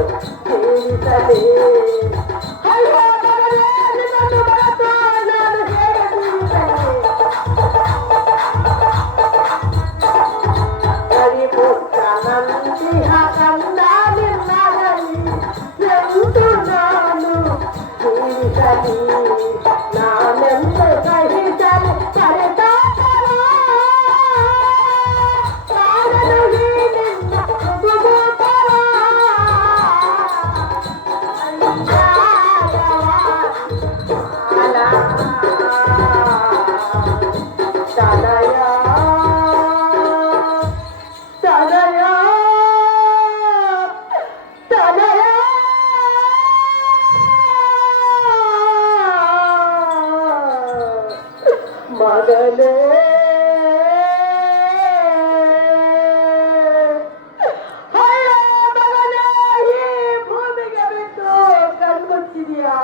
ಜೀವಿಸಲಿ ಅಯ್ಯೋ ಮಗನೇ ನಿನ್ನನ್ನು ಮರೆತು ನಾನು ಹೇಗೆ ಜೀವಿಸಲಿ ಹರಿಪುತ್ರನಂತಿಹ ಕಂದ ನಿನ್ನದಲ್ಲಿ ಎಂದು ನಾನು ಜೀವಿಸಲಿ ನಾನೆಂದು ಸಹಿಸಲಿ ಕರೆದಾಟರ ಕಾಣಲು ನಿನ್ನ ಮೃದುಗೋಪರ ತನಯ ತನಯ ತನಯ ಮಗನೇ ಹಳ್ಳ ಮಗನೇ ಈ ಭೂಮಿಗೆ ಬಿಟ್ಟು ಕಣ್ಮುಚ್ಚಿದೆಯಾ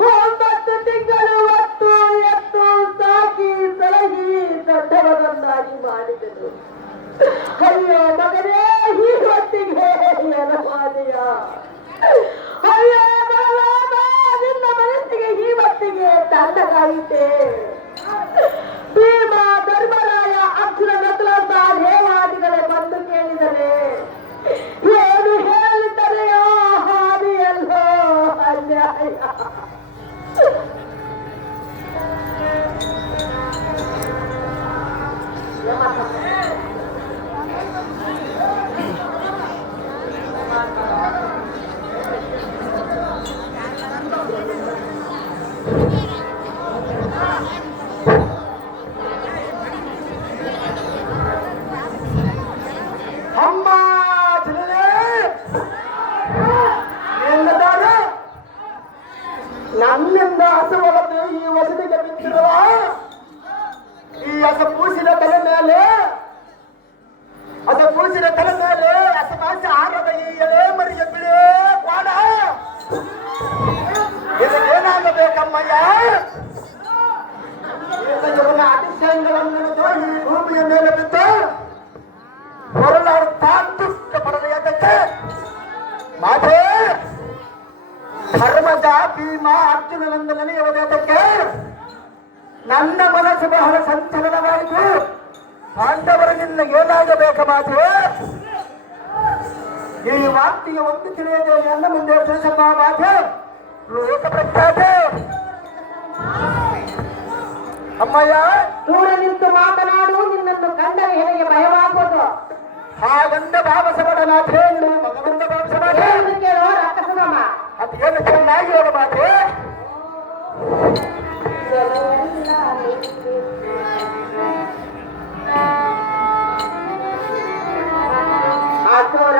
9 ತಿಂಗಳು ಹೊತ್ತು ಎತ್ತು ಸಾಕಿ ಸಲಹಿ ದೊಡ್ಡವರನ್ನಾಗಿ ಮಾಡಿದನು ಅಯ್ಯೋ ಮಗನೇ ಈ ಹೊತ್ತಿಗೆ ಏನವಾದೆಯ ಅಯ್ಯೋ ಮಗ ನಿನ್ನ ಮನಸ್ಸಿಗೆ ಈ ಹೊತ್ತಿಗೆ ತಣ್ಣಗಾಯಿತೆ ಭೀಮ ಧರ್ಮರಾಯ ಅರ್ಜುನ ನಕುಲಂತ ಹೇವಾದಿಗಳೇ ಬಂದು ಕೇಳಿದರೆ ಏನು ಹೇಳಿದ್ದರೆಯೋ ಹಾದಿಯಲ್ಲೋ ಅನ್ಯಾಯ ಅಮ್ಮ ನನ್ನಿಂದ ಹಸುವಳನ್ನು ಈ ವಸತಿಗೆ ಬಿಟ್ಟಿರುವ ಈ ಹಸಪೂಸಿನ ತಲೆ ಮೇಲೆ ಹಸನಾಶ ಆರದ ಈ ಎಳೆ ಮರಿಗೆ ಬಿಡೇ ಕ್ವಾಡ ಇದಕ್ಕೇನಾಗಬೇಕಮ್ಮಯ್ಯ ಇವನ ಅತಿಶಯಗಳನ್ನು ಈ ಭೂಮಿಯ ಮೇಲೆ ಬಿದ್ದು ಹೊರಲಾಡುತ್ತಾ ದುಷ್ಟ ಪಡೆದಕ್ಕೆ ಮಾತೆ ಧರ್ಮಜ ಭೀಮ ಅರ್ಜುನನನ್ನು ನೆನೆಯುವುದಕ್ಕೆ ನನ್ನ ಮನಸ್ಸು ಬಹಳ ಸಂಚಲನವಾಯಿತು ಪಾಂಡವರನಿಂದ ಏನಾಗಬೇಕ ಮಾತೆ ಈ ವಾರ್ತೆಗೆ ಒಂದು ತಿಳಿಯದೆ ನನ್ನ ಮುಂದೆ ತಿಳಿಸಮ್ಮ ಮಾತೆ ಲೋಕ ಪ್ರಖ್ಯಾತೆ ಅಮ್ಮಯ್ಯ ದೂರ ನಿಂತು ಮಾತನಾಡು ನಿನ್ನನ್ನು ಕಂಡರೆ ಹೇಗೆ ಭಯವಾಗುವುದು ಹಾಗಂದ ಭಾವಸಬಡ ಮಾತೆ ಮಗನಂದ ಭಾವಸಬಡ ಕೇಳೋ ರಕ್ಕಸನಮ್ಮ ಅದೇನು ಚೆನ್ನಾಗಿ ಹೇಳ ಮಾತೆ ಅಸುರ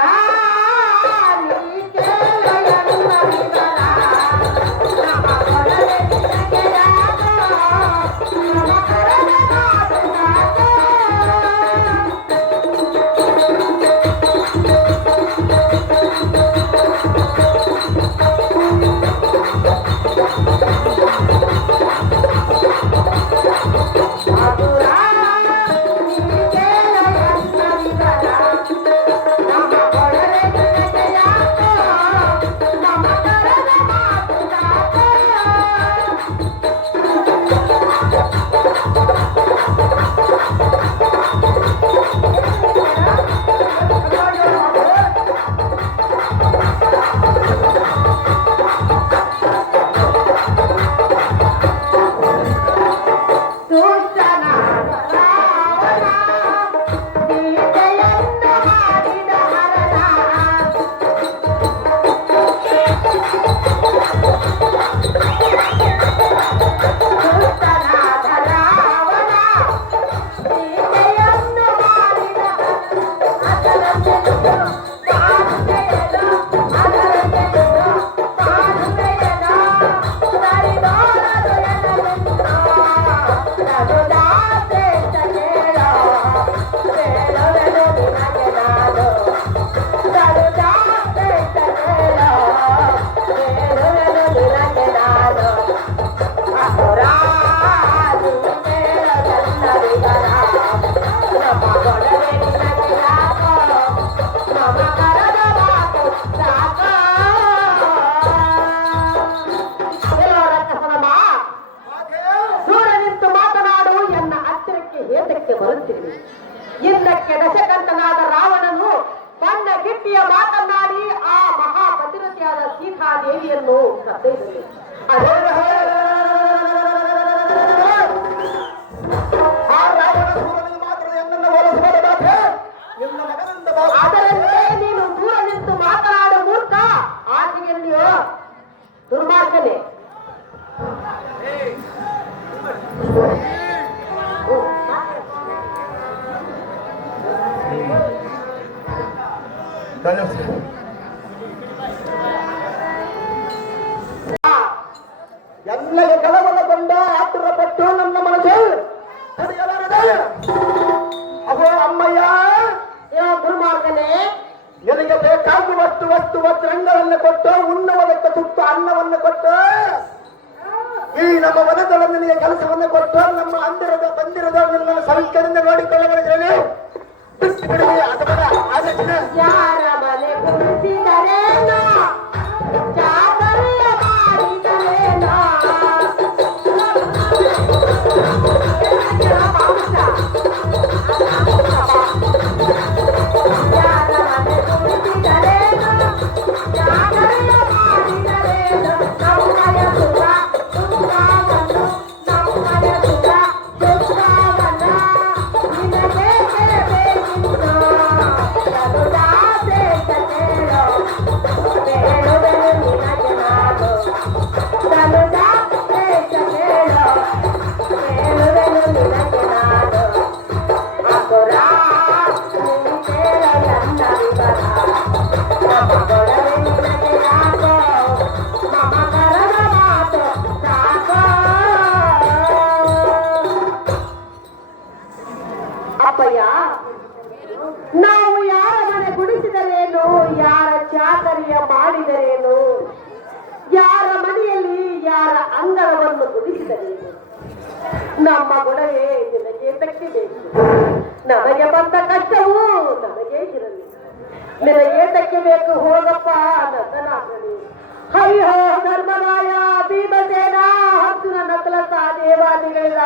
ರೀತಿಯ ಮಾತನಾಡಿ ಆ ಮಹಾಭದ್ರತೆಯಾದ ಸೀತಾದೇವಿಯನ್ನು ಕರೆದೊಯ್ದರು. ಅದರಂತೆ ನೀನು ದೂರ ನಿಂತು ಮಾತನಾಡುವ ಮೂರ್ಖ ಆಚೆಗೆಲ್ಲಿಯೋ ದುರ್ಮಾರ್ಗನೆ. ಎಲ್ಲಗೆ ಕಳವಳಗೊಂಡ ಆತುರಪಟ್ಟು ನನ್ನ ಮನಸ್ಸು ಅಹೋ ಅಮ್ಮಯ್ಯ, ದುರ್ಮಾರ್ಗನೆ, ನಿನಗೆ ಬೇಕಾಗುವ ವಸ್ತ್ರಂಗಳನ್ನು ಕೊಟ್ಟು ಉಣ್ಣುವುದಕ್ಕೆ ತುತ್ತು ಅನ್ನವನ್ನು ಕೊಟ್ಟು ಈ ನಮ್ಮ ಮನದೊಳಗೆ ನಿನಗೆ ಕೆಲಸವನ್ನು ಕೊಟ್ಟು ನಮ್ಮ ಬಂದಿರದ ನಿನ್ನನ್ನು ಸಂಖ್ಯೆಯಿಂದ ನೋಡಿಕೊಳ್ಳಬಾರದೇನೆ. ಬಿಟ್ಟು ಬಿಡಿ ಅಥವಾ ಯಾರ ಮನೆ ಕುಳಿಸಿದರೇನೋ ಜಾಗರಿಯ ಮಾಡಿದರೇನೋ ಅಪ್ಪಯ್ಯ, ನಾವು ಯಾರ ಮನೆ ಗುಡಿಸಿದರೇನು, ಯಾರ ಚಾಕರಿಯ ಮಾಡಿದರೇನು, ಯಾರ ಮನೆಯಲ್ಲಿ ಯಾರ ಅಂಗಳವನ್ನು ಗುಡಿಸಿದರೇನು, ನಮ್ಮ ಗುಣವೇ ನಿನಗೆ ತಕ್ಕಬೇಕು. ನಮಗೆ ಬಂದ ಕಷ್ಟವೂ ನಮಗೆ ಇರಲಿ, ನಿನಗೆ ತಕ್ಕಬೇಕು. ಹೋಗಪ್ಪ ನಂದನಾಥನೇ. ಹರಿಹೋ ಧರ್ಮರಾಯ, ಭೀಮಸೇನ, ಅರ್ಜುನ, ನಕಲಸ, ದೇವಾದಿಗಳಿಲ್ಲ,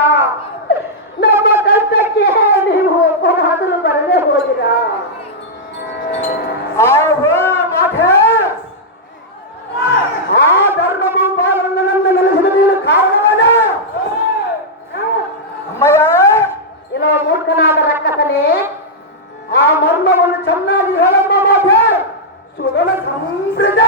ನಮ್ಮ ಕಷ್ಟಕ್ಕೆ ನೀವು ಪುನಃ ಬರದೇ ಹೋಗಿರ. ಆ ಧರ್ಮವು ಬಾಲನನ್ನು ನೆಲೆಸಿದ ನೀನು ಕಾರಣವೇನ? ಅಮ್ಮಯ್ಯ, ಇಲ್ಲ ಮೂರ್ಖನಾದ ರಕ್ಕಸನೇ, ಆ ಮರ್ಮವನ್ನು ಚೆನ್ನಾಗಿ ಹೇಳಮ್ಮ ಮಾತೆ. ಸುಗಲ ಸಂಪ್ರದ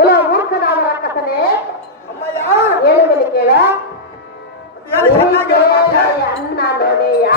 ಇಲ್ಲ ಮೂರ್ಖನಾದ ರಕ್ಕಸನೇ, ಹೇಳುವಲ್ಲಿ ಕೇಳ. ಅನ್ನ ನೋಡೆಯ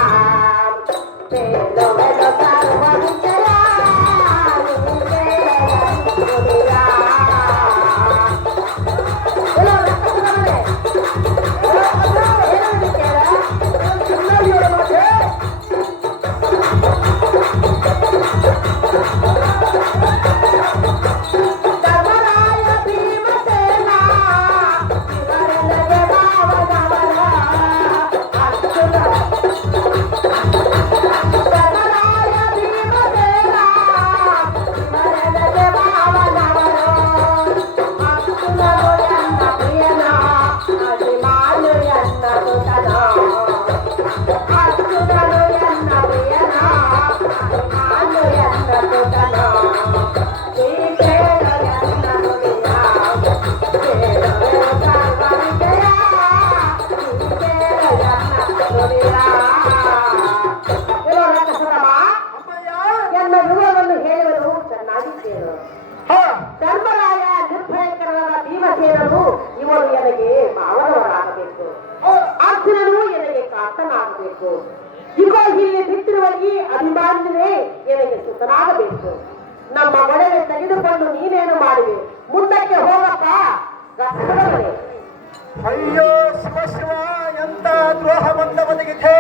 ಧರ್ಮರಾಯ ನಿರ್ಭಯಕರವಾದ ಭೀಮಸೇನರು ಇವರು ನನಗೆ ಮಾವನವರಾಗಬೇಕು, ಅರ್ಜುನನು ನನಗೆ ಕಾತನಾಗಬೇಕು. ಇಗೋ ಇಲ್ಲಿ ಬಿತ್ತಿರುವ ಈ ಅಭಿಮಾನ್ಯವೇ ನನಗೆ ಸುತನಾಗಬೇಕು. ನಮ್ಮ ಒಡವೆ ತೆಗೆದುಕೊಂಡು ನೀನೇನು ಮಾಡುವೆ? ಮುಂದಕ್ಕೆ ಹೋಗಪ್ಪ. ಅಯ್ಯೋ ಶಿವ ಶಿವ, ಎಂತ ದ್ರೋಹ ಬಂದವನಿಗೆ,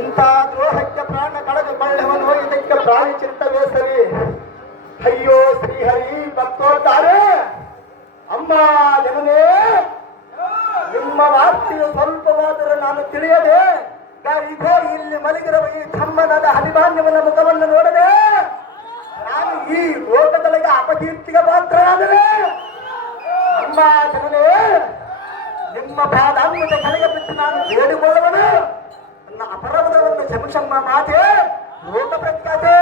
ಇಂಥ ದ್ರೋಹಕ್ಕೆ ಪ್ರಾಣ ಕಳೆದು ಬಳ್ಳವನು ಇದಕ್ಕೆ ಪ್ರಾಯಚಿತ್ತವೇ ಸರಿ. ಅಯ್ಯೋ ಶ್ರೀಹರಿ ಭಕ್ತೋದ್ಧಾರೆ, ಅಮ್ಮ ಜನನೇ, ನಿಮ್ಮ ವಾರ್ತೆಯು ಸ್ವಲ್ಪವಾದರೂ ನಾನು ತಿಳಿಯದೆ ಇಗೋ ಇಲ್ಲಿ ಮಲಗಿರುವ ಈ ತಮ್ಮನಾದ ಹನಿಮಾನ್ಯವನ ಮುಖವನ್ನು ನೋಡದೆ ನಾನು ಈ ಲೋಕದೊಳಗೆ ಅಪಕೀರ್ತಿಗೆ ಪಾತ್ರನಾದರೆ. ಅಮ್ಮ ಜನನೇ, ನಿಮ್ಮ ಪಾದಾಂಗದ ಕೆಳಗೆ ಬಿಟ್ಟು ನಾನು ಬೇಡಿಕೊಳ್ಳುವನು. ನನ್ನ ಅಪರಾಧವನ್ನು ಕ್ಷಮಿಸಮ್ಮ ಮಾತೆ, ಲೋಕ ಪ್ರಖ್ಯಾತೆ.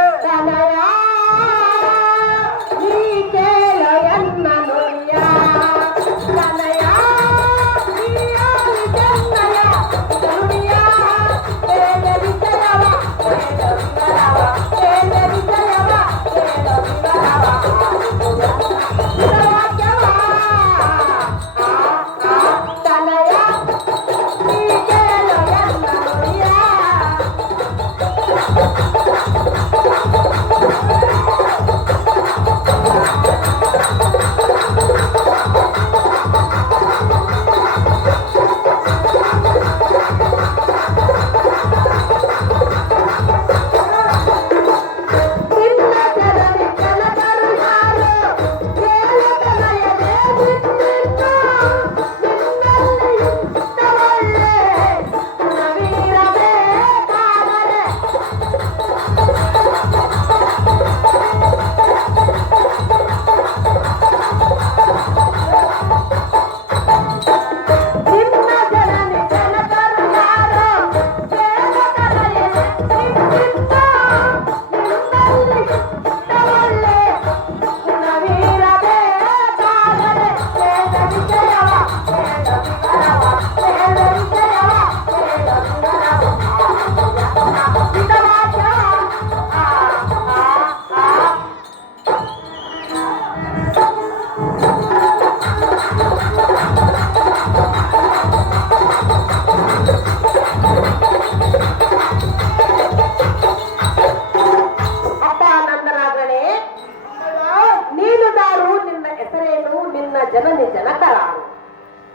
ಜನನಿ ಜನಕರ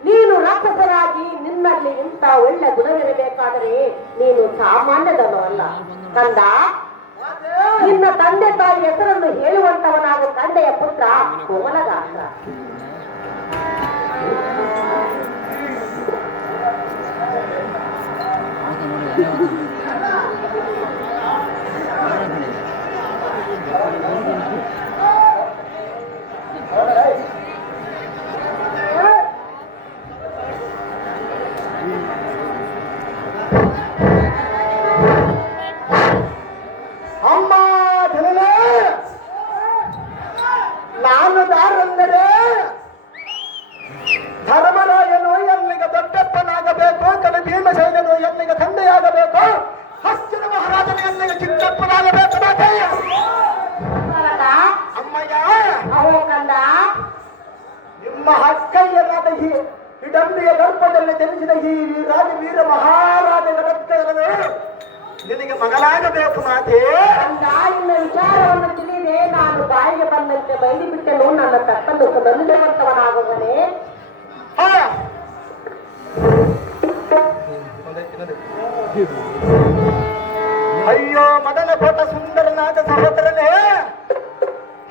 ನೀನು ರಾಕ್ಷಸರಾಗಿ ನಿನ್ನಲ್ಲಿ ಇಂಥ ಒಳ್ಳೆ ಗುಣವಿರಬೇಕಾದರೆ ನೀನು ಸಾಮಾನ್ಯದನು ಅಲ್ಲ ಕಂದ. ನಿನ್ನ ತಂದೆ ತಾಯಿ ಹೆಸರನ್ನು ಹೇಳುವಂತವನಾದ ತಂದೆಯ ಪುತ್ರ ಕೋಮಲದಾಸ. ನಾನು ದಾರಂದರೆ ಧರ್ಮರಾಯನು ಎಲ್ಲಿಗೆ ದೊಡ್ಡಪ್ಪನಾಗಬೇಕು, ಕಡೆ ಭೀಮಸೇನನು ಎಲ್ಲಿಗೆ ತಂದೆಯಾಗಬೇಕು, ಹಸ್ತಿನ ಮಹಾರಾಜನು ಎಲ್ಲಿಗೆ ಚಿಕ್ಕಪ್ಪನಾಗಬೇಕು. ಅಮ್ಮಯ್ಯ, ನಿಮ್ಮ ಅಕ್ಕಯ್ಯನಾದ ಈ ಹಿಡಂಬಿಯ ಗರ್ಭದಲ್ಲಿ ಜನಿಸಿದ ಈ ವೀರ ಮಹಾರಾಜಗಳನ್ನು ನಿನಗೆ ಮಗನಾಗಬೇಕು ಮಾತೆ. ಇನ್ನ ವಿಚಾರವನ್ನು ತಿಳಿದೆ ನಾನು ಬಾಯಿಗೆ ಬಂದಂತೆ ಬೈದು ಬಿಟ್ಟೆನು. ನನ್ನ ತಪ್ಪನ್ನು ನಂಬಿರುವಂತವನಾಗುವನೇ. ಅಯ್ಯೋ ಮದನ ಕೋಟ ಸುಂದರನಾದ ಸಹೋದರನೇ,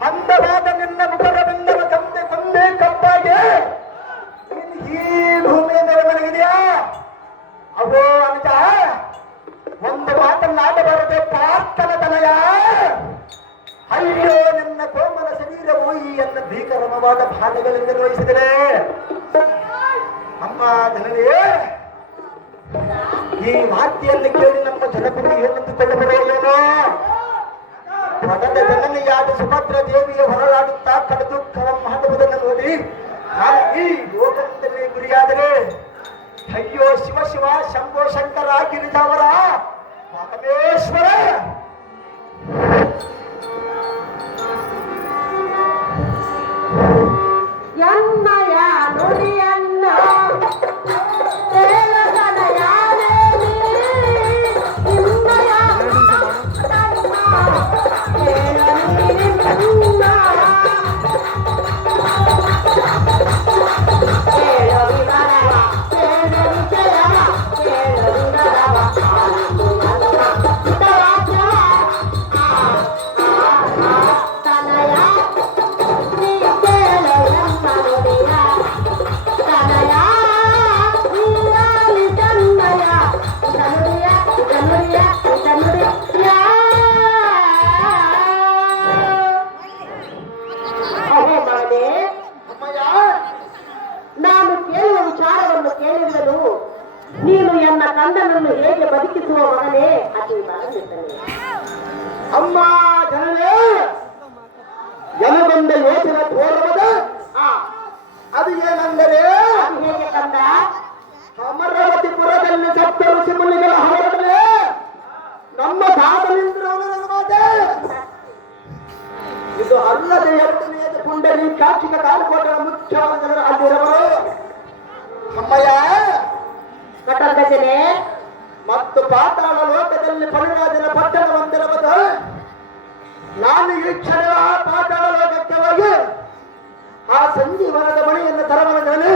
ಅಂದವಾದ ನಿನ್ನ ಮುಖರವಿಂದವ ಕಂದೆ ಕೊಂದೆ ಕಪ್ಪಾಗೆ ಈ ಭೂಮಿಯ ಮೇಲೆ ಮಲಗಿದೆಯಾ? ಅವೋ ಅನಿತ, ಒಂದು ಮಾತನ್ನಾಡಬಾರದೆ ಪ್ರಾರ್ಥನ ತನಯ. ಅಯ್ಯೋ ನಿನ್ನ ಕೋಮಲ ಶರೀರವು ಈ ಎಲ್ಲ ಭೀಕರವಾದ ಭಾಗಗಳಿಂದ ನೋಯಿಸಿದರೆ. ಅಮ್ಮ ಜನರೇ, ಈ ವಾರ್ತೆಯನ್ನು ಕೇಳಿ ನಮ್ಮ ಜನಪದ ಏನೆಂದುಕೊಳ್ಳಬಹುದೇನೋ. ಮೊದಲ ಜನನಿಯಾದ ಸುಭದ್ರ ದೇವಿಯ ಹೊರಳಾಡುತ್ತಾ ಕಡದುಃಖವ ಮಾಡುವುದನ್ನು ನೋಡಿ ನಾನು ಈ ಯೋಗದಿಂದಲೇ ಗುರಿಯಾದರೆ. ಅಯ್ಯೋ ಶಿವ ಶಿವ, ಶಂಭೋ ಶಂಕರ, ಗಿರಿಜಾವರ, ಪರಮೇಶ್ವರ. ಎನ್ನಯ ನುಡಿಯನ್ನ ಹೇಳ ಗಂಡನನ್ನು ಹೇಗೆ ಬದುಕಿಸುವ ಮಗನೇ ಅತಿ ಬರಲಿದ್ದಾನೆ. ಅಮ್ಮ ಜನರೇ, ಎನಗೊಂಡ ಯೋಚನೆ ತೋರುವುದ ಅದು ಏನೆಂದರೆ, ಅದು ಹೇಗೆ ಕಂದ? ಅಮರಾವತಿಪುರದಲ್ಲಿ ಸಪ್ತ ಋಷಿ ಮುನಿಗಳ ಹೊರಡನೆ ನಮ್ಮ ಸಾಧನೇಂದ್ರವರ ಮಾತೆ. ಇದು ಅಲ್ಲದೆ ಎರಡನೆಯದು ಪುಂಡರಿ ಕಾಕ್ಷಿಕ ಕಾಲಕೋಟೆಯ ಮುಖ್ಯವಾದ ಜನರ ಅಲ್ಲಿರವರು ಅಮ್ಮಯ್ಯ ಕಟಕಜನೆ ಮತ್ತು ಪಾತಾಳ ಲೋಕದಲ್ಲಿ ಪರಿರಾಜನ ಪಟ್ಟಣ ಹೊಂದಿರಬಹುದು. ನಾನು ಈ ಕ್ಷಣ ಆ ಪಾತಾಳ ಲೋಕಕ್ಕೆ ಹೋಗಿ ಆ ಸಂಜೀವನದ ಮಣಿಯನ್ನು ತರಬಾರದೇನೆ.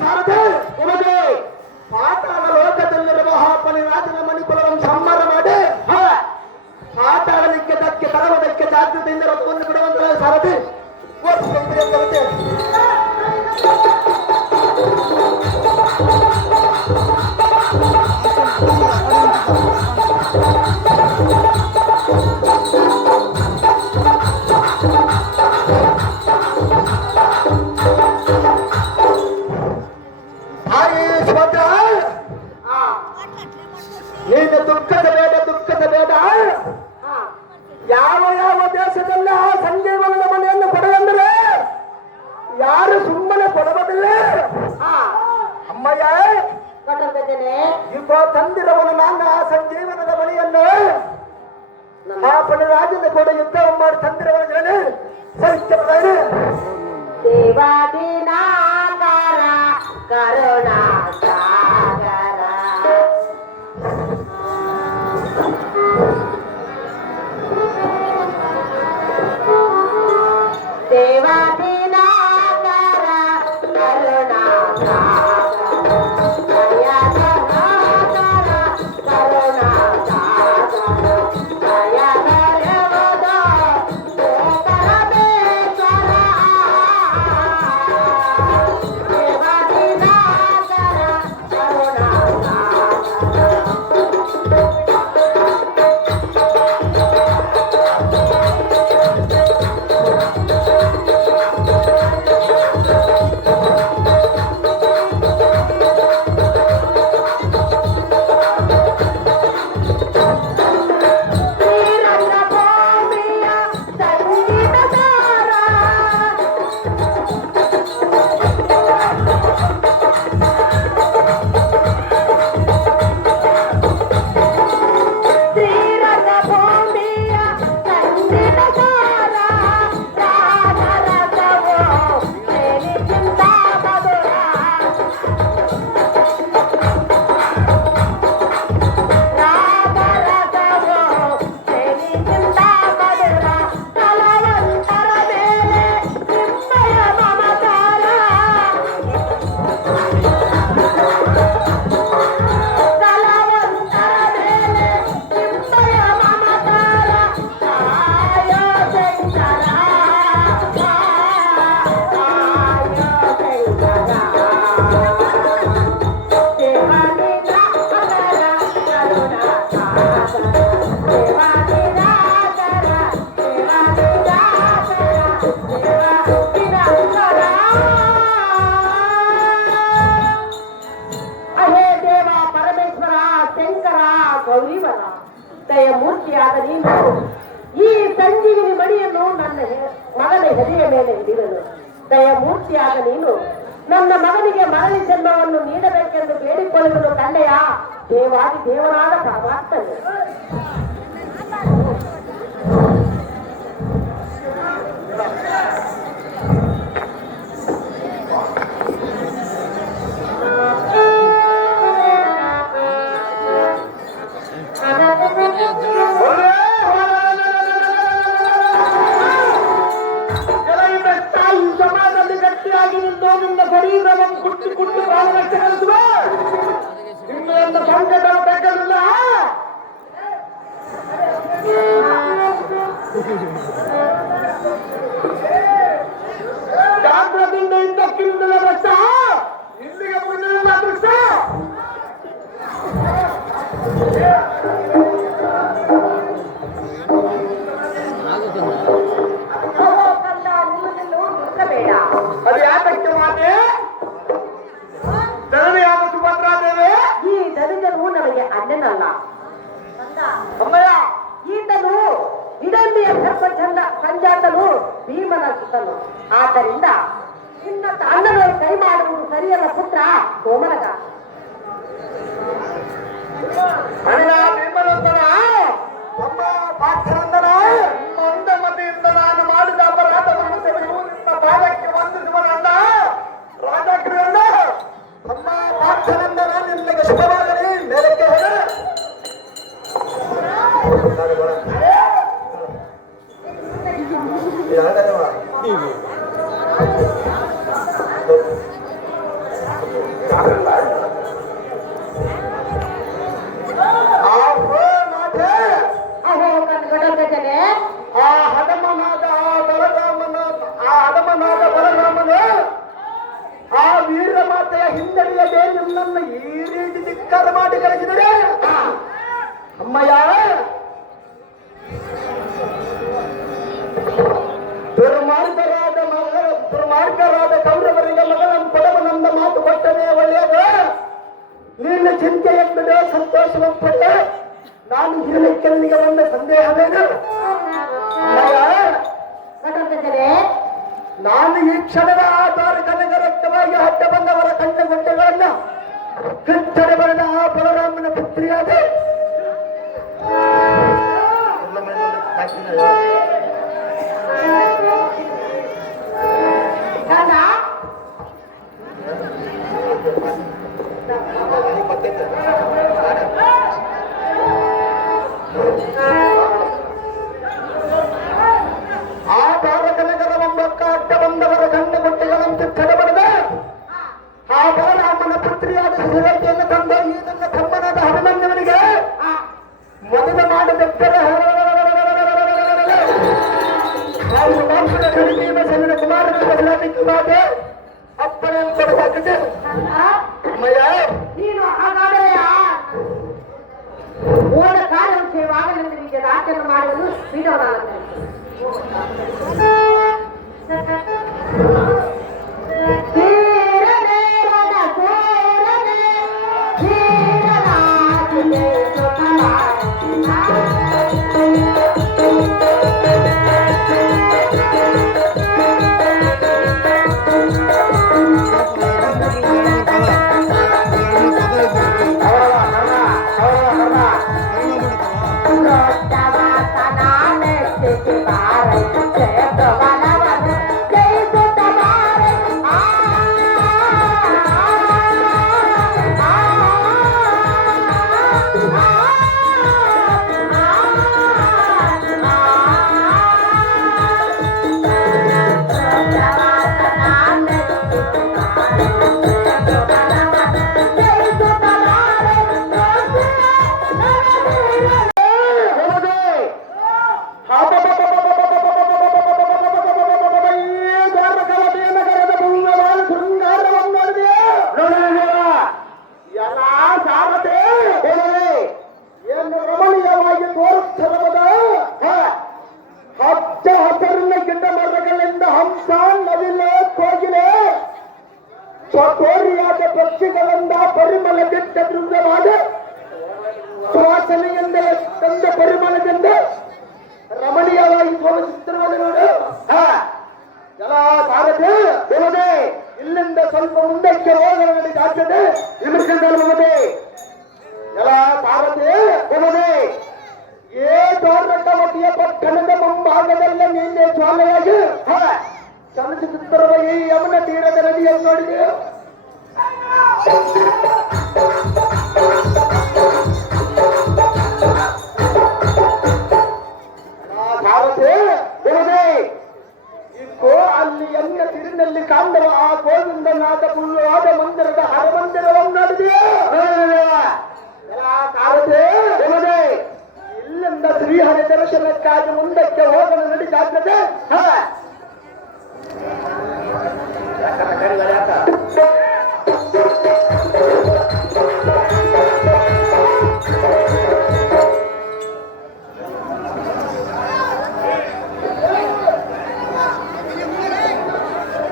ಸಾರಥೆ ನಿಮಗೆ ಪಾತಾಳ ಲೋಕದಲ್ಲಿರುವ ಆ ಪರಿರಾಜನ ಮಣಿಪುರವನ್ನು ಸಂಹಾರ ಮಾಡಿ ಪಾತಾಳಕ್ಕೆ ತಕ್ಕೆ ತರವುದಕ್ಕೆ ಜಾಗೃತಿಯಿಂದ ರಥವನ್ನು ಬಿಡುವಂತಹ ಸಾರಥಿ ನೀನು ದುಃಖದ ಬೇಡ ಯಾವ ದೇಶದಲ್ಲಿ ಆ ಸಂಜೀವನದ ಮನೆಯನ್ನು ಕೊಡವೆಂದರೆ ಯಾರು ಸುಮ್ಮನೆ ಕೊಡಬದಿಲ್ಲ. ಅಮ್ಮಯ್ಯ ಈಗ ತಂದಿರವನು ನಾನು ಆ ಸಂಜೀವನದ ಮನೆಯನ್ನು ಆ ಪಣರಾಜನ ಕೂಡ ಯುದ್ಧ ಮಾಡಿ ತಂದಿರವನ ಜನ ಸತ್ಯ ದೇವಾದಿನಾಕಾರ ಕರುಣಾ ಸಾಗರ ದೇವಾದಿನಾಕಾರ ಕರುಣಾ ದಯಮೂರ್ತಿಯಾದ ನೀನು ಈ ಸಂಜೀವಿನಿ ಮಣಿಯನ್ನು ನನ್ನ ಮಗನ ಹೆದೆಯ ಮೇಲೆ ಹಿಡಿದನು. ದಯಮೂರ್ತಿಯಾದ ನೀನು ನನ್ನ ಮಗನಿಗೆ ಮರಳಿ ಜನ್ಮವನ್ನು ನೀಡಬೇಕೆಂದು ಬೇಡಿಕೊಳ್ಳುವುದು ಕಂಡೆಯ ದೇವಾದಿ ದೇವರಾದ ಪರಮಾತ್ಮನೇ. ಶರೀರವನ್ನು ಕುಟ್ಟು ಕುಟ್ಟು ಬಾಲರಕ್ಷೆ ಕಲಿಸುವೆ. ನಿಮ್ಮೆಲ್ಲ ಸಂಕಟ ಬೇಕಲ್ಲ. ಜಾಗ್ರತೆಯಿಂದ ಇದ್ದಕ್ಕಿಂದಲೇ ಕಷ್ಟ, ಇಲ್ಲಿಗೆ ಮುಂದಿನ ಅದೃಷ್ಟ. ಸಂಜಾತನು ಭೀಮನ ಸುತನು. ಆದ್ದರಿಂದ ನಿನ್ನ ಅಣ್ಣನ ಕೈ ಮಾಡುವುದು ಸರಿಯಲ್ಲ ಪುತ್ರ ಸೋಮನಗ. ತಮ್ಮ ಪಾರ್ಥನಂದನ ಮಂದಮತಿಯಿಂದ ನಾನು ಮಾಡಿದ ಅಪರಾಧವನ್ನು ತೆಗೆದು ನಿನ್ನ ಬಾಲಕ್ಕೆ ವಂದಿಸುವನಲ್ಲ ರಾಜಾಗ್ರಹಣ್ಣ. ತಮ್ಮ ಪಾರ್ಥನಂದನ ನಿಮಗೆ ಶುಭವಾಗಲಿ. ಮೇಲಕ್ಕೆ ಹೋದ ಆ ವೀರ ಮಾತೆಯ ಹಿನ್ನಡೆಯದೇ ನಿಮ್ಮನ್ನು ಈ ರೀತಿ ಧಿಕ್ಕಾರ ಮಾಡಿ ಕಳಿಸಿದರೆ ಅಮ್ಮಯ್ಯ. ದುರ್ಮಾರ್ಗರಾದ ಕೌರವರಿಗೆ ಮಗನನ್ನು ಕೊಡವನೆಂದ ಮಾತು ಕೊಟ್ಟನೇ ಒಳ್ಳೆಯದು. ನಿನ್ನ ಚಿಂತೆಯೆಂಬುದೇ ಸಂತೋಷವೆಂಬುದೇ ನಾನು ಇರಲಿಕ್ಕೆ ಬಂದ ಸಂದೇಹವೇನು ನಾನು ಈ ಕ್ಷಣದ ಆಧಾರ ಕನಗರಕ್ತವಾಗಿ ಹಟ್ಟ ಬಂದವರ ಕಣ್ಣ ಗುಡ್ಡೆಗಳನ್ನ ಕಿತ್ತಡೆ ಬರೆದ ಆ ಬಲರಾಮನ ಪುತ್ರಿಯಾದ ಆ ಬಾಲಕನಗರವೆಂಬಕ್ಕ ಅಡ್ಡ ಬಂದವರ ಗಂಡ ಗುಡ್ಡೆಗಳಂತೆ ತಡೆಬಡದ ಆ ಬಲರಾಮನ ಪುತ್ರಿಯಾದ ಸುರತೆಯನ್ನು ತಂದ ಈ ನನ್ನ ತಮ್ಮನಾದ ಅಭಿಮನ್ಯುವನಿಗೆ ಮದುವೆ ಮಾಡದೆತ್ತರೆ ಕುಮಾರ ಅಪ್ಪನೇ ಕೊಡಬೇಕಿದೆ. ನೀನು ಹಾಗಾದರೆ ಓದ ಕಾರ್ಯವಾಗಲೆಂದು ನಿಮಗೆ ರಾಜ್ಯವನ್ನು ಮಾಡಲು ಬಿಡೋಣ. ರಮಣೀಯವಾಗಿ ತೋರುತ್ತರವಾದ ಹಚ್ಚ ಹಸರಿನ ಗಿಡ್ಡ ಮರಗಳಿಂದ ಹಂಸ ನವಿಲೆ ಕೋಗಿಲೆ ಸ್ವಕೋರಿಯಾದ ಪಕ್ಷಿಗಳಿಂದ ಪರಿಮಳ ಬಿಟ್ಟ ಬೃಂದವಾದ ಸುವಾಸನೆಯಿಂದ ತಂದ ಪರಿಮಳದಿಂದ ರಮಣೀಯವಾಗಿ ತೋರಿಸುತ್ತಿರುವುದು ನೋಡು. ಜಲ ಸಾರಥಿ ಬೆಳದೆ ಇಲ್ಲಿಂದ ಸ್ವಲ್ಪ ಮುಂದಕ್ಕೆ ಹೋಗಲು ಸಾಧ್ಯತೆ ಇಲ್ಲಿಂದಲೇ ಜಲ ಸಾರಥಿ ಬೆಳದೆ ಏ ದೌರ್ನಟವತಿಯ ಪಟ್ಟಣದ ಮುಂಭಾಗದಲ್ಲ ನಿನ್ನೆ ಜ್ವಾಲೆಯಾಗಿ ಚಲಿಸುತ್ತಿರುವ ಈ ಯಮುನ ತೀರದ ನದಿಯನ್ನು ನೋಡಿದೆ. ಅಲ್ಲಿ ಎನ್ನ ತಿರಿನಲ್ಲಿ ಕಾಂಡವ ಆ ಗೋವಿಂದನಾಥ ಪುಲ್ಲವಾದ ಮಂದಿರದ ಹರಮಂದಿರವನ್ನು ನಡೆದಿದೆ. ಇಲ್ಲಿಂದ ಶ್ರೀಹರಿ ದರ್ಶನಕ್ಕಾಗಿ ಮುಂದಕ್ಕೆ ಹೋಗಲು ನಡೀತಾಗ್ತದೆ.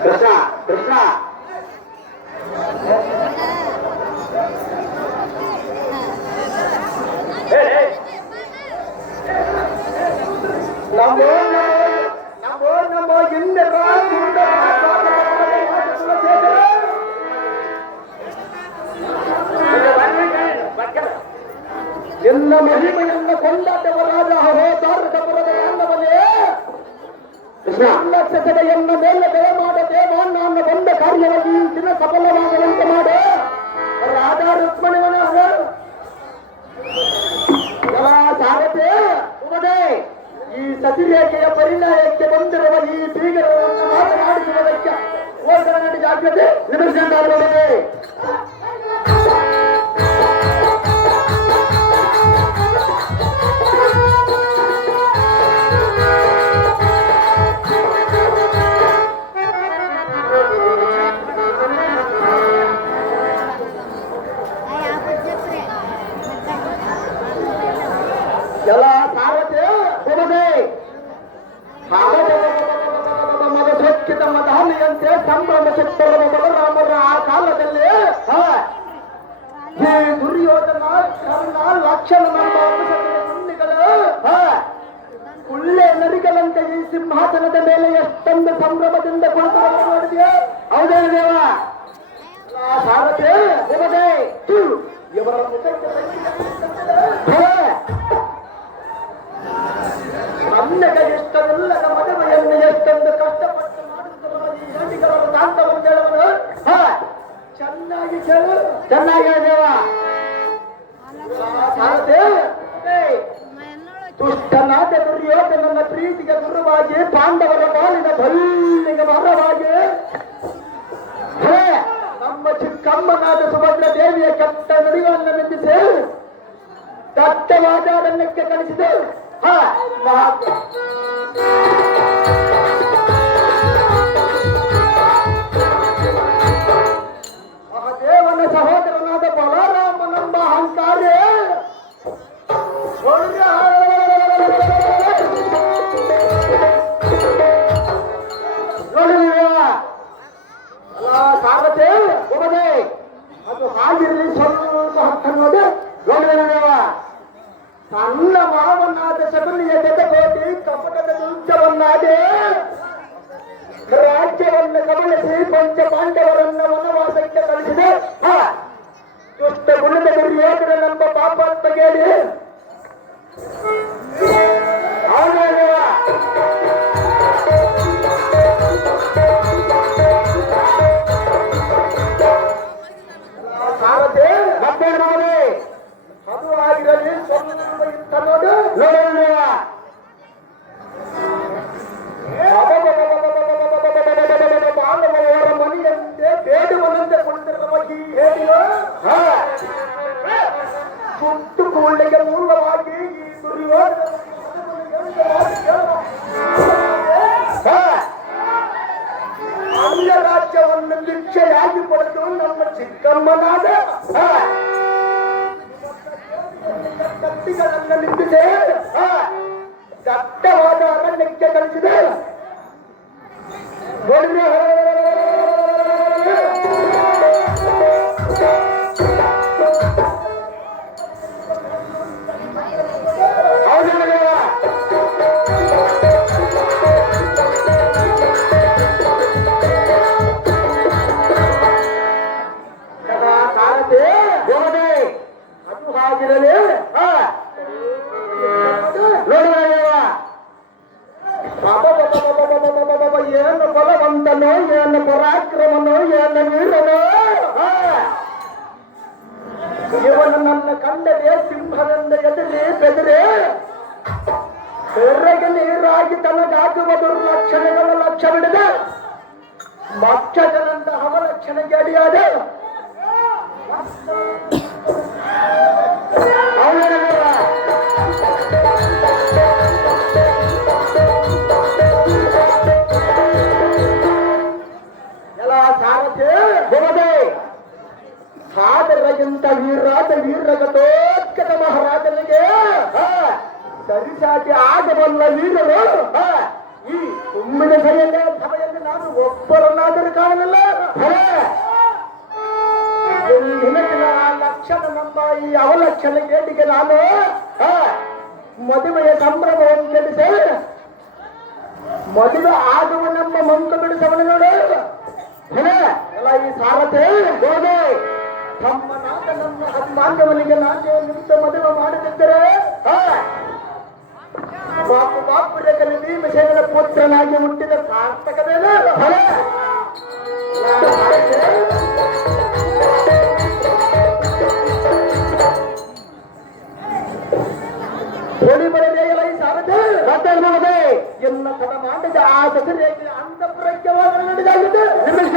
ಕೃಷ್ಣ ಕೃಷ್ಣ ನಮ್ಮ ಎಲ್ಲ ಮಹಿಮೆಯನ್ನ ಕೊಂಡಾಟವರಾದ ಅಹೋತಾರಕ ಪುರದ ಯಾನವನೇ ಲಕ್ಷತೆಯನ್ನು ಮೇಲೆ ದಯ ಮಾಡ ದೇವ ನನ್ನ ಬಂದ ಕಾರ್ಯವಾಗಿ ಈ ದಿನ ಸಫಲವಾಗುವಂತೆ ಮಾಡು ರಾಧಾ ರುಕ್ಮಣಿಯವನ ಸಾರಥೆ ಉಮದೆ ಈ ಸತಿರೇಖೆಯ ಪರಿಣಾಮಕ್ಕೆ ಬಂದಿರುವ ಈ ಬೀಗರನ್ನು ಮಾತನಾಡಿಸುವುದಕ್ಕೆ ಹೋಗರ ನಡಿ ಜಾಗ್ರತೆ ನಿಮಿಷ ಎಲ್ಲ ಸಾರಥೆ ಉಮದೆ ಮಗ ಸ್ವಚ್ಛಿತ ಮಧಾನಿಯಂತೆ ಸಂಭ್ರಮ ಚಿತ್ತರದ ಬಲರಾಮರ ಆ ಕಾಲದಲ್ಲಿ ಈ ದುರ್ಯೋಧನ ಕರ್ಣ ಲಕ್ಷಣ ನಮ್ಮ ಸುನ್ನಿಗಳು ಒಳ್ಳೆ ನರಿಗಳಂತೆ ಈ ಸಿಂಹಾಸನದ ಮೇಲೆ ಎಷ್ಟೊಂದು ಸಂಭ್ರಮದಿಂದ ಕುಳಿತುಕೊಂಡು ನೋಡಿದೆಯಾ ಹೌದೇ ದೇವ ಸಾರಥೆ ಉಮದೆ ಇವರ ನನ್ನಗ ಎಷ್ಟವೆಲ್ಲದ ಮದುವೆಯನ್ನು ಎಷ್ಟೊಂದು ಕಷ್ಟಪಟ್ಟು ಮಾಡುತ್ತಿರುವ ತಾಂಡವನ್ನು ಕೇಳುವನು ಚೆನ್ನಾಗಿ ಕೇಳು ಚೆನ್ನಾಗಿ ದೇವ ದುಷ್ಟನಾದ ದುರ್ಯೋಧನನ ಪ್ರೀತಿಗೆ ಗುರುವಾಗಿ ಪಾಂಡವರ ಪಾಲಿನ ಬಲ್ಲಿಗೆ ಮರವಾಗಿ ನಮ್ಮ ಚಿಕ್ಕಮ್ಮನಾದ ಸುಭದ್ರ ದೇವಿಯ ಕೆಟ್ಟ ನುಡಿಗಳನ್ನು ನಿಂದಿಸಿ ದಟ್ಟವಾದ ಅರಣ್ಯಕ್ಕೆ ಕಳಿಸಿದೆ ಮಹಾದೇವನ ಸಹೋದರನಾದ ಬಲರಾಮನೆಂಬ ಅಹಂಕಾರಿ ಸಾರಥೆ ಉಮದೆ ಅದು ಹಾಗಿರಲಿ ಸ್ವಲ್ಪ ಹಕ್ಕನ್ನೋದು ನೋಡಿದೇವ ಸಣ್ಣ ಮಾವನಾದ ಶಬರಿಯ ಜೊತೆಗೋಟಿ ಕಪಟದ ದುರ್ಜವನ್ನಾಡಿ ರಾಜ್ಯವನ್ನು ಕಬಳಿಸಿ ಪಂಚ ಪಾಂಡವರನ್ನ ವನವಾಸಕ್ಕೆ ಕಳಿಸಿದೆ ದುಷ್ಟ ಗುಣದ ದುರ್ಯೋಧನನೆಂಬ ಪಾಪಾತ್ಮಗೇಳಿ ಸಾರಥೆ ಮತ್ತೆ ನೋಡಿ ಅದು ಆಗಿರಲಿ ಇತ್ತ ನೋಡು ನೋಡೋಣ ಬಾಂಧವರ ಮನೆಯಂತೆ ಬೇಡುವನಂತೆ ಕುಳಿತಿರುವ ಈ ಹೇಳಿಯೋ ಸುಟ್ಟು ಕೂಳಿಗೆ ಮೂಲವಾಗಿ ಈ ದುರ್ಯೋಧನ ಅನ್ಯ ರಾಜ್ಯವನ್ನು ಭಿಕ್ಷೆಯಾಗಿ ಪಡೆದು ನಮ್ಮ ಚಿಕ್ಕಮ್ಮನಾದ ಕತ್ತಿಗಳನ್ನು ನಿಂತಿದೆ ದಟ್ಟವಾದ ಅರಣ್ಯಕ್ಕೆ ಕಳಿಸಿದೆ ಅದು ಹಾಗಿರಲಿ ಏನು ಬಲವಂತನೋ ಏನು ಪರಾಕ್ರಮನೋ ಏನು ವೀರನೋ ಇವನು ನನ್ನ ಕಂಡರೆ ಸಿಂಹದಿಂದ ಎದುರಿ ಬೆದರಿ ಹೊರಗೆ ನೀರಾಗಿ ತನಗಾಗುವ ದುರ್ಲಕ್ಷಣಗಳ ಲಕ್ಷವಿಡಿದ ಮಕ್ಷಜನಂತ ಅವಲಕ್ಷಣೆಗೆ ಅಡಿಯಾದ ಸಾದರಗಿಂತ ವೀರಾದ ವೀರಗತೋತ್ಕಟ ಮಹಾರಾಜನಿಗೆ ಸರಿಸಾಟಿ ಆಗಬಲ್ಲ ವೀರರು ಈ ಕುಂಬಿನ ಸಭೆಯಲ್ಲಿ ನಾನು ಒಬ್ಬರನ್ನಾದರೂ ಕಾಣಲಿಲ್ಲ ನಿನಗಿನ ಲಕ್ಷಣ ನಮ್ಮ ಈ ಅವಲಕ್ಷಣ ಕೇಟಿಗೆ ನಾನು ಮದುವೆಯ ಸಂಭ್ರಮವನ್ನು ಕೆಡಿಸಿ ಮದುವೆ ಆಗುವ ನಮ್ಮ ಮಂಕ ಬಿಡಿಸವನ ನೋಡು ಎಲ್ಲ ಈ ಸಾರಥೆ ಹೋಗಿ ತಮ್ಮನಾದ ನಮ್ಮ ಹನುಮಾನ್ಯವನಿಗೆ ನಾಚೆ ನಿಂತ ಮದುವೆ ಮಾಡದಿದ್ದರೆ ಬಾಪು ಬಾಪುರಕಲ್ಲಿ ಭೀಮಸೇನನ ಪುತ್ರನಾಗಿ ಹುಟ್ಟಿದ ಸಾರ್ಥಕವೇನ ಹೊಡಿ ಬರದೇಯಲ್ಲ ಈ ಸಾರಥೆ ಮಾತಾಡ್ಬೋದೇ ಎನ್ನ ತಡ ಮಾಡಿದ ಆ ಸಸರೇಗೆ ಅಂತಃಪುರಕ್ಕೆ ಹೋಗಲು ನಡೆದಾಗಿದೆ ನಿಮಿಷ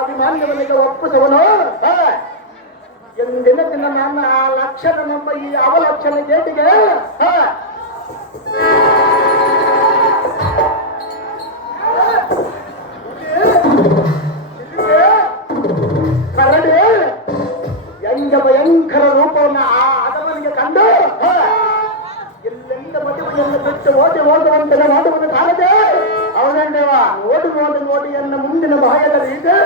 ಅಭಿಮಾನ್ಯವನಿಗೆ ಒಪ್ಪಿಸವನು ಎಂದಿನ ದಿನ ನನ್ನ ಆ ಲಕ್ಷಣ ನಮ್ಮ ಈ ಅವಲಕ್ಷಣ ಗೇಟಿಗೆ ಕರಡಿ ಎಂಗ ಭಯಂಕರ ರೂಪವನ್ನು ಆ ಅದವನಿಗೆ ಕಂಡು ಎಲ್ಲೆಂದ ಮದುವೆಯನ್ನು ಬಿಟ್ಟು ಓದುವಂತೆ ಮಾಡುವುದು ಕಾಲದೆ ಅವನಂದೇವ ನೋಡಿ ಎನ್ನ ಮುಂದಿನ ಬಾಯದಲ್ಲಿ ಇದೆ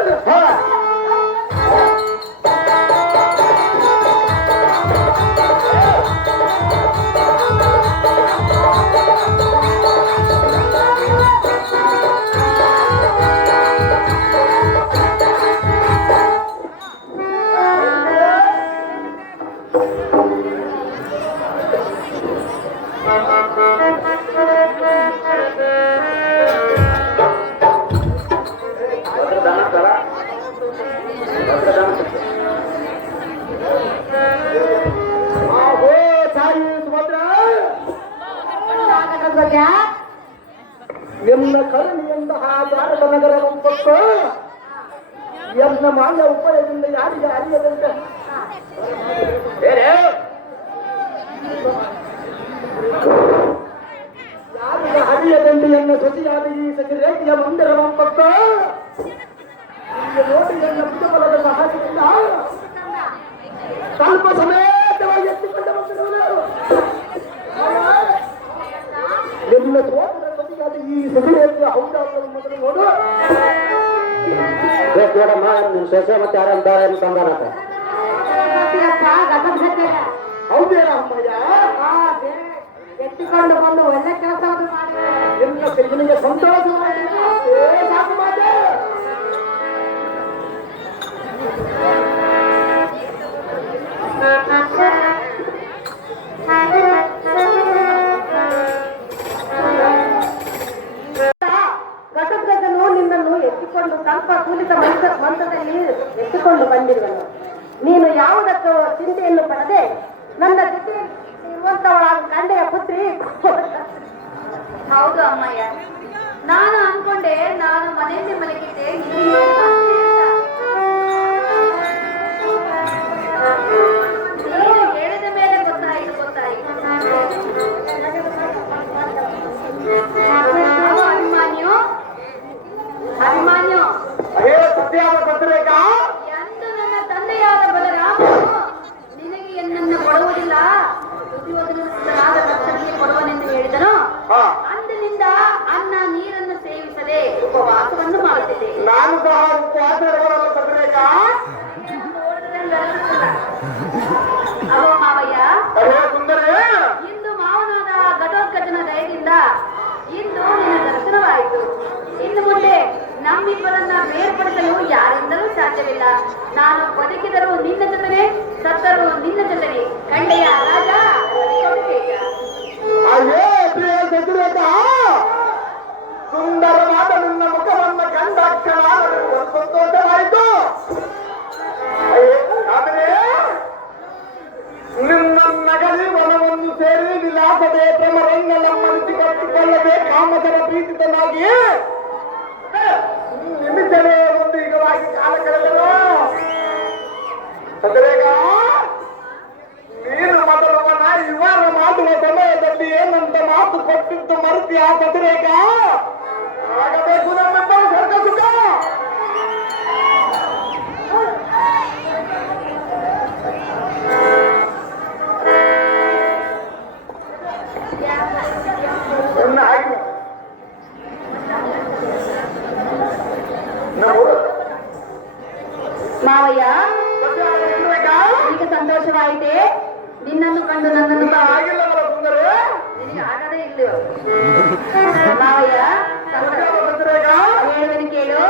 ನಿಮ್ಮ ಕರುಣೆಯಂತಹ ಭಾರತ ನಗರ ಉಪ್ಪತ್ತು ಎನ್ನ ಮಾಯ ಉಪಾಯದಿಂದ ಯಾರಿಗೆ ಅರಿಯದಂತೆ ಯಾರಿಗೆ ಅರಿಯದಂತೆ ಎನ್ನ ಸೊಸೆಯಾದ ಈ ಸಚಿರೇಖೆಯ ಮಂದಿರ ಉಪ್ಪತ್ತು ನೋಡಿ ಎನ್ನ ಬುದ್ಧಬಲದ ಸಹಾಯದಿಂದ ಸ್ವಲ್ಪ ಸಮೇತವಾಗಿ ಎತ್ತಿಕೊಂಡು ಬಂದಿರುವುದು ನಿನ್ನ ಸೋದರ ಸತಿಯಾದ ಈ ಸಚಿರೇಖೆಯ ಔದಾರ್ಯವನ್ನು ಮೊದಲು ನೋಡು ನೋಡಮ್ಮ ನಿನ್ನ ಸೊಸೆ ಮತ್ತೆ ಯಾರಂತಾರೆ ಅಂತಂದಾನಂತೆ ಹೌದೇನ ಅಮ್ಮಯ್ಯ ಎತ್ತಿಕೊಂಡು ಬಂದು ಒಳ್ಳೆ ಕೆಲಸವನ್ನು ಮಾಡಿ ನಿನ್ನ ಸಂತೋಷ ಸಾಕು ಮಾತೆ ಘಟೋತ್ಕಚನು ನಿನ್ನನ್ನು ಎತ್ತಿಕೊಂಡು ಸ್ವಲ್ಪ ಕೂಲಿತ ಮಂತ್ರದಲ್ಲಿ ಎತ್ತಿಕೊಂಡು ಬಂದಿರುವನು. ನೀನು ಯಾವುದಕ್ಕೂ ಚಿಂತೆಯನ್ನು ಪಡದೆ ನನ್ನ ಜೊತೆ ಇರುವಂತವಳ ಗಂಡೆಯ ಪುತ್ರಿ. ಹೌದು ಅಮ್ಮಯ್ಯ, ನಾನು ಅನ್ಕೊಂಡೆ ನಾನು ಮನೆಯಲ್ಲಿ ಮಲಗಿದ್ದೆ, ನೀನು ಹೇಳಿದ ಮೇಲೆ ಗೊತ್ತಾಯಿತು. ಅಭಿಮಾನ್ಯು ಎಂದು ನನ್ನ ತಂದೆಯಾದ ಬಲರಾಮನು ನಿನಗೆ ಎನ್ನನ್ನು ಕೊಡುವುದಿಲ್ಲ, ದುರ್ಯೋಧನನಾದ ರಕ್ಷಣೆಗೆ ಕೊಡುವನೆಂದು ಹೇಳಿದನು. ಅಂದಿನಿಂದ ಅನ್ನ ನೀರನ್ನು ಸೇವಿಸದೆ ಉಪವಾಸವನ್ನು ಮಾಡುತ್ತಿದೆ. ನಾನು ಸಹ ಉಪವಾಸ ಅವೋ ಮಾವಯ್ಯ, ಇಂದು ಮಾವನಾದ ಘಟೋತ್ಕಚನ ದಯದಿಂದ ಇಂದು ನಿನ್ನ ದರ್ಶನವಾಯಿತು. ಇನ್ನು ಮುಂದೆ ನಮ್ಮಿಬ್ಬರನ್ನ ಬೇರ್ಪಡಿಸಲು ಯಾರಿಂದಲೂ ಸಾಧ್ಯವಿಲ್ಲ. ನಾನು ಬದುಕಿದರೂ ನಿನ್ನ ಜೊತೆನೆ, ಸತ್ತರೂ ನಿನ್ನ ಜೊತೆನೆ. ಕಂಡೆಯ ರಾಜ ಸುಂದರವಾದ ನಿನ್ನ ಮುಖವನ್ನು ಕಂಡ ಸಂತೋಷವಾಯಿತು. ಮಾವಯ್ಯ ಈಗ ಸಂತೋಷವಾಯಿತೆ ನಿನ್ನನ್ನು ಕಂಡು ನನ್ನನ್ನು ನಿನಗೆ ಆಗದೇ ಇಲ್ಲ ಮಾವಯ್ಯ ಹೇಳುವೆನು ಕೇಳು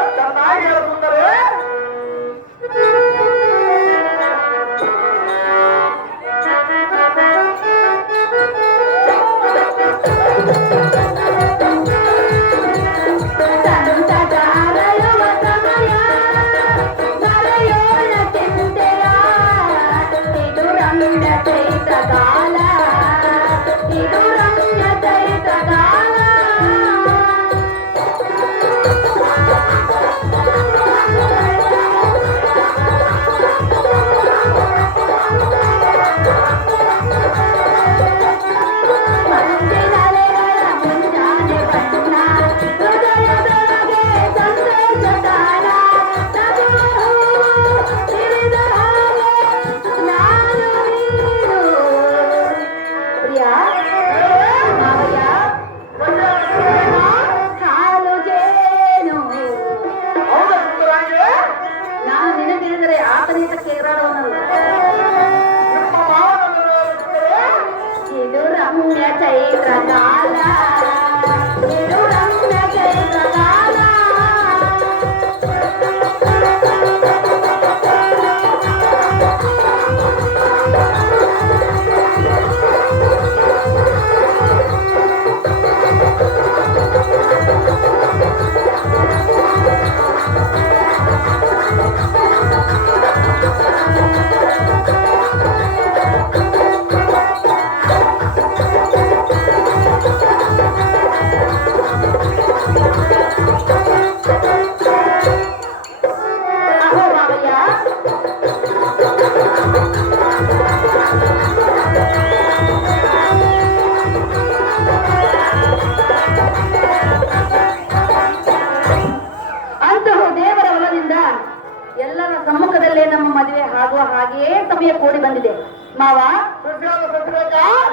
ಎಲ್ಲರ ಸಮ್ಮುಖದಲ್ಲೇ ನಮ್ಮ ಮದುವೆ ಆಗುವ ಹಾಗೆಯೇ ಸಮಯ ಕೂಡಿ ಬಂದಿದೆ ಮಾವ.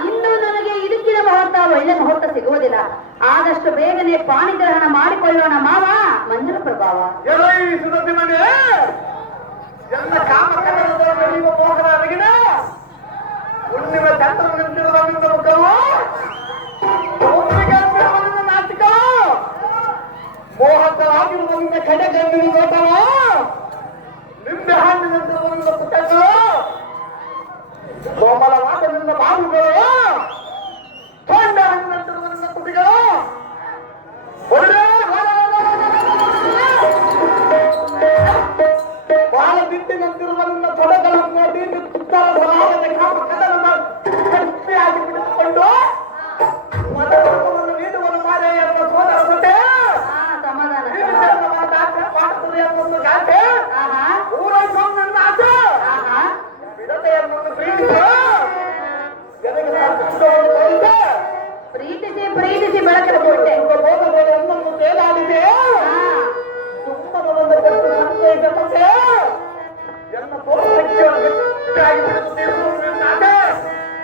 ಇನ್ನು ನನಗೆ ಇದಕ್ಕಿನ ಮುಹೂರ್ತ ಒಳ್ಳೆ ಮುಹೂರ್ತ ಸಿಗುವುದಿಲ್ಲ. ಆದಷ್ಟು ಬೇಗನೆ ಪಾಣಿಗ್ರಹಣ ಮಾಡಿಕೊಳ್ಳೋಣ ಮಾವ. ಮಂಜುಳ ಪ್ರಭಾವ ಮೋಹಕವಾಗಿರುವುದರಿಂದ ಕಡೆಗಣ್ಣಿನ ನೋಟವ ನಿಂಬೆ ಹಣ್ಣಿನಂತಿರುವುದರಿಂದ ಪುಟಗಳು ಕೋಮಲವಾದದಿಂದ ಬಾಹುಗಳು ತೊಂಡ ಹಣ್ಣಿನಂತಿರುವುದರಿಂದ ತುಟಿಗಳು ಬಾಳ ಬಿಟ್ಟಿನಂತಿರುವುದರಿಂದ ತೊಡೆಗಳನ್ನು ನೋಡಿ ಉತ್ತರ ಬಲಾರದ ಕಾಮ ಕದನ ಕಟ್ಟಿಯಾಗಿ ಬಿಡಿಸಿಕೊಂಡು ಮತವನ್ನು ನೀಡುವ ಮಾರೆ ಎಂಬ ಸೋದರ ಕೊಟ್ಟೆ ಪ್ರೀತಿಸಿ ಪ್ರೀತಿಸಿ ಬೆಳಕನ್ನು ಕೊಟ್ಟೆ. ತೇಲಾಡಿದೆ ತುಪ್ಪದ ಸಂತೋಷಪಟ್ಟೆ ಎನ್ನ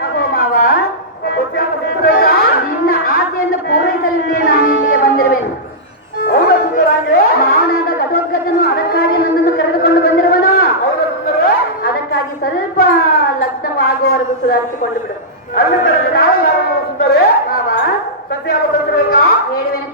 ಅಗೋ ಮಾವ, ನಿನ್ನ ಆಸೆಯನ್ನು ಪೂರೈಸಲಿದೆ ನಾನು ಇಲ್ಲಿಗೆ ಬಂದಿರುವೆನು. ಮಾವನಾದ ಘಟೋದ್ಗಜನು ಅದಕ್ಕಾಗಿ ನನ್ನನ್ನು ಕರೆದುಕೊಂಡು ಬಂದಿರುವನು. ಅದಕ್ಕಾಗಿ ಸ್ವಲ್ಪ ಲಗ್ನವಾಗುವವರೆಗೂ ಸುಧಾರಿಸಿಕೊಂಡು ಬಿಡು. ಮಾವ ಹೇಳುವೆನು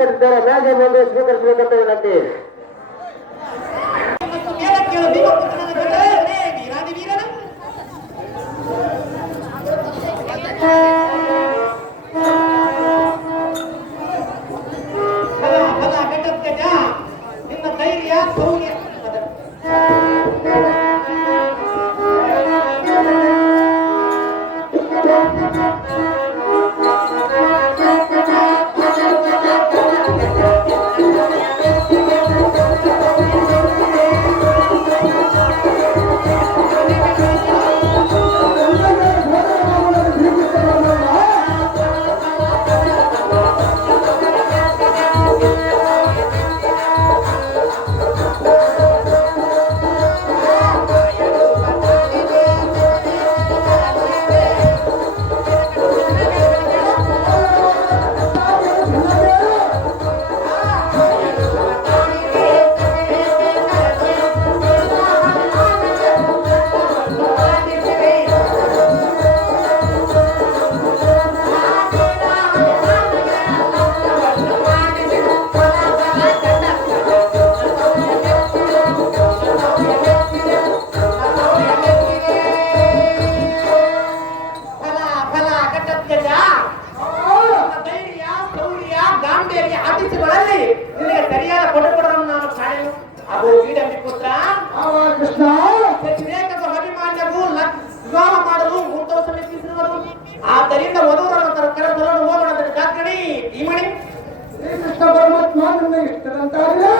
ಮಾತಾಡ್ತಿದ್ದಾರೆ ಮ್ಯಾಜೆ ಮೇಲೆ ಸ್ವೀಕರಿಸಬೇಕಂತ ವಿನಂತಿ. ನಿನ್ನ ಧೈರ್ಯ ಶೌರ್ಯ ನಿನಗೆ ಸರಿಯಾದ ಕೊಡುಗಳನ್ನು ನಾನು ಕಾಣೆನು. ಅದು ವೀರಮಿ ಪುತ್ರ ಕೃಷ್ಣ ವಿವೇಕದ ಅಭಿಮಾನ್ಯವು ವಿವಾಹ ಮಾಡಲು ಮುಹೂರ್ತ ಸಮೀಪಿಸಿರುವುದು. ಆದ್ದರಿಂದ ವಧುವರನ್ನು ಕರೆತರಲು ಹೋಗೋಣ ಜಾತ್ರೆ ಈ ಮಣಿ ಕೃಷ್ಣ ಪರಮಾತ್ಮ ನನ್ನ ಇಷ್ಟದಂತಾಗಿದೆ.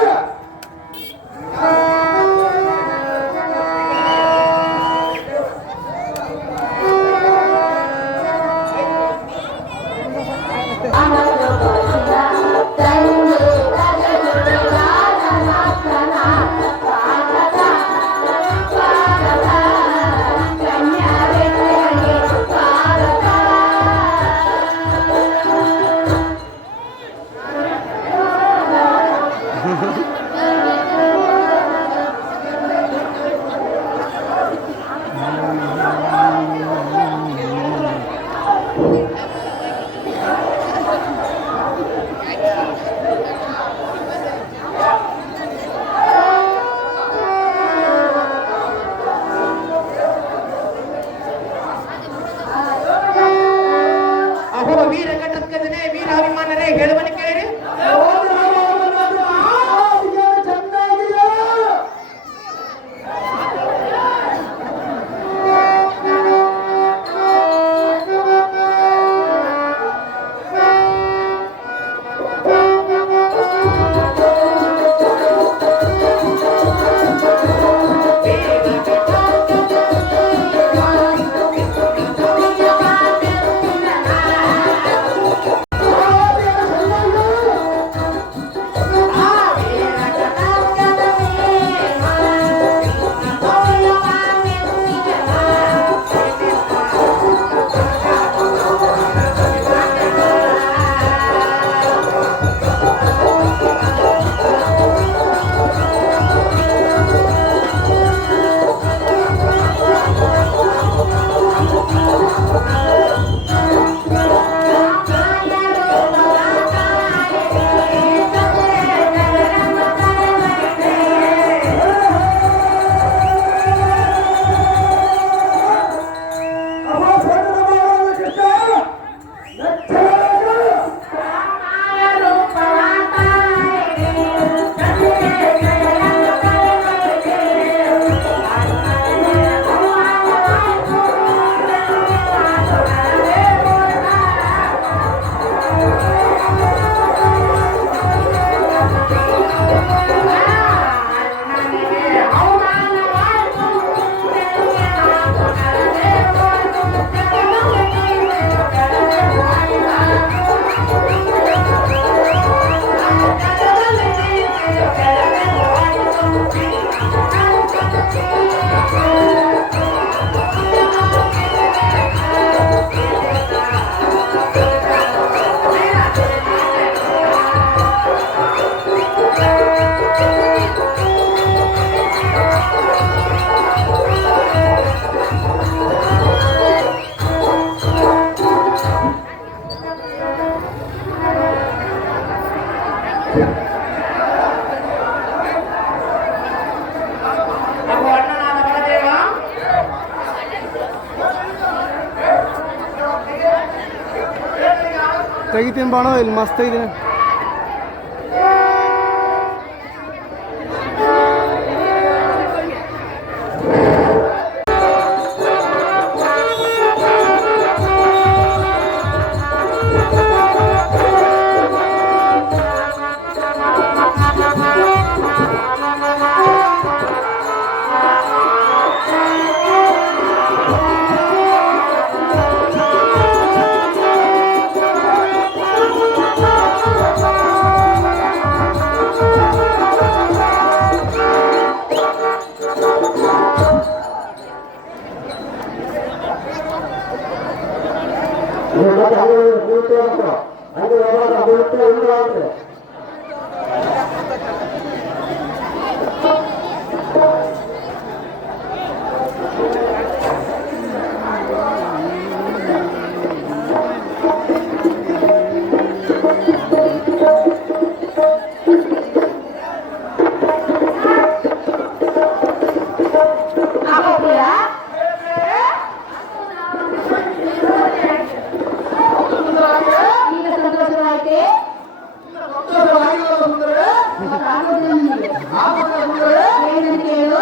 ತೆಗಿತೀನಿ ಬಾಣ ಇಲ್ಲಿ ಮಸ್ತ್ ಇದೆ. ಏನಂತ ಕೇಳು